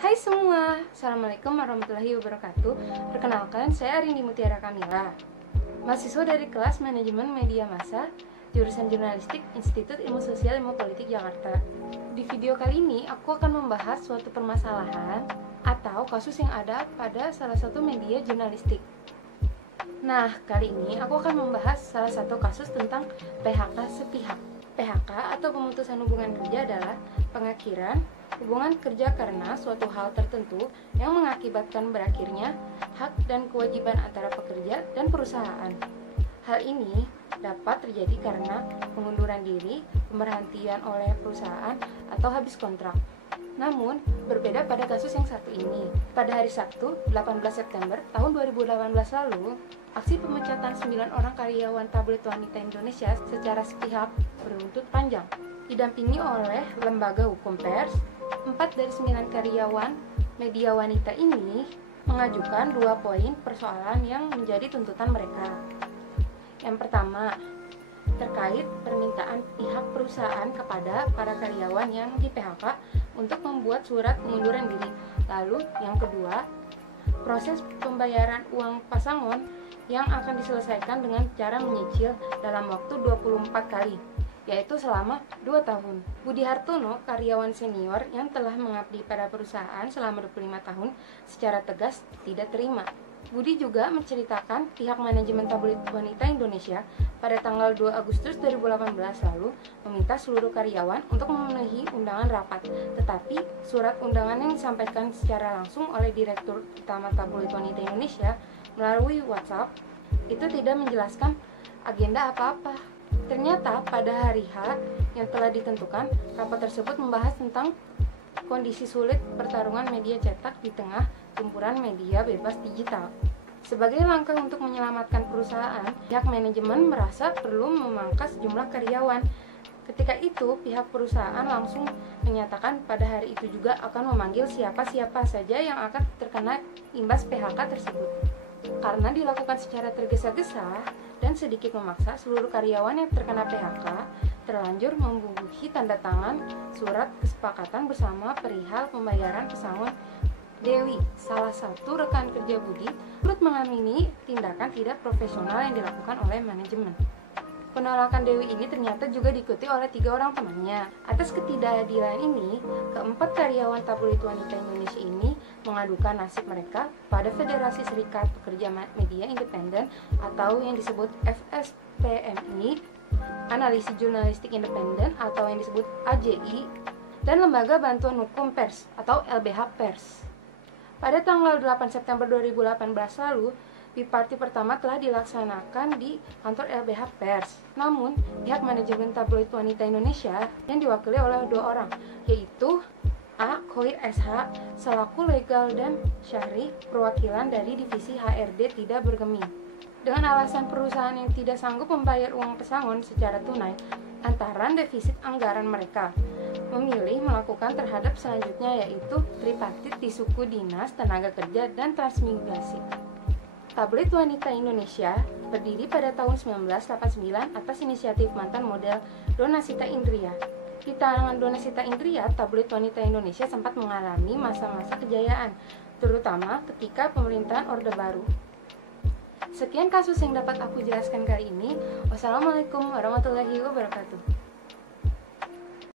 Hai semua, Assalamualaikum warahmatullahi wabarakatuh. Perkenalkan, saya Arindi Mutiara Kamila, mahasiswa dari kelas Manajemen Media Massa, jurusan Jurnalistik, Institut Ilmu Sosial Ilmu Politik Jakarta. Di video kali ini, aku akan membahas suatu permasalahan atau kasus yang ada pada salah satu media jurnalistik. Nah, kali ini aku akan membahas salah satu kasus tentang PHK sepihak. PHK atau pemutusan hubungan kerja adalah pengakhiran hubungan kerja karena suatu hal tertentu yang mengakibatkan berakhirnya hak dan kewajiban antara pekerja dan perusahaan. Hal ini dapat terjadi karena pengunduran diri, pemberhentian oleh perusahaan, atau habis kontrak. Namun, berbeda pada kasus yang satu ini. Pada hari Sabtu, 18 September tahun 2018 lalu, aksi pemecatan 9 orang karyawan tabloid wanita Indonesia secara sepihak beruntut panjang. Didampingi oleh lembaga hukum pers, 4 dari 9 karyawan media wanita ini mengajukan 2 poin persoalan yang menjadi tuntutan mereka. Yang pertama, terkait permintaan pihak perusahaan kepada para karyawan yang di PHK untuk membuat surat pengunduran diri. Lalu yang kedua, proses pembayaran uang pasangon yang akan diselesaikan dengan cara menyicil dalam waktu 24 kali, yaitu selama 2 tahun. Budi Hartono, karyawan senior yang telah mengabdi pada perusahaan selama 25 tahun, secara tegas tidak terima. Budi juga menceritakan pihak manajemen tabloid wanita Indonesia pada tanggal 2 Agustus 2018 lalu meminta seluruh karyawan untuk memenuhi undangan rapat. Tetapi surat undangan yang disampaikan secara langsung oleh Direktur Utama Tabloid Wanita Indonesia melalui WhatsApp itu tidak menjelaskan agenda apa-apa. Ternyata pada hari H yang telah ditentukan, rapat tersebut membahas tentang kondisi sulit pertarungan media cetak di tengah gempuran media bebas digital. Sebagai langkah untuk menyelamatkan perusahaan, pihak manajemen merasa perlu memangkas jumlah karyawan. Ketika itu, pihak perusahaan langsung menyatakan pada hari itu juga akan memanggil siapa-siapa saja yang akan terkena imbas PHK tersebut. Karena dilakukan secara tergesa-gesa dan sedikit memaksa, seluruh karyawan yang terkena PHK terlanjur membubuhi tanda tangan surat kesepakatan bersama perihal pembayaran pesangon. Dewi, salah satu rekan kerja Budi, turut mengamini tindakan tidak profesional yang dilakukan oleh manajemen. Penolakan Dewi ini ternyata juga diikuti oleh 3 orang temannya. Atas ketidakadilan ini, keempat karyawan tabloid wanita Indonesia ini mengadukan nasib mereka pada Federasi Serikat Pekerja Media Independen atau yang disebut FSPMI, Analisis Jurnalistik Independen atau yang disebut AJI, dan Lembaga Bantuan Hukum Pers atau LBH Pers. Pada tanggal 8 September 2018 lalu, Biparti pertama telah dilaksanakan di kantor LBH Pers. Namun, pihak manajemen tabloid wanita Indonesia yang diwakili oleh 2 orang, yaitu A. Khoir SH selaku legal dan Syahri perwakilan dari divisi HRD tidak bergeming. Dengan alasan perusahaan yang tidak sanggup membayar uang pesangon secara tunai lantaran defisit anggaran mereka, memilih melakukan terhadap selanjutnya, yaitu tripartit di suku dinas, tenaga kerja, dan transmigrasi. Tabloid Wanita Indonesia berdiri pada tahun 1989 atas inisiatif mantan model Donasita Indria. Di tangan Donasita Indria, tabloid wanita Indonesia sempat mengalami masa-masa kejayaan, terutama ketika pemerintahan Orde Baru. Sekian kasus yang dapat aku jelaskan kali ini. Wassalamualaikum warahmatullahi wabarakatuh.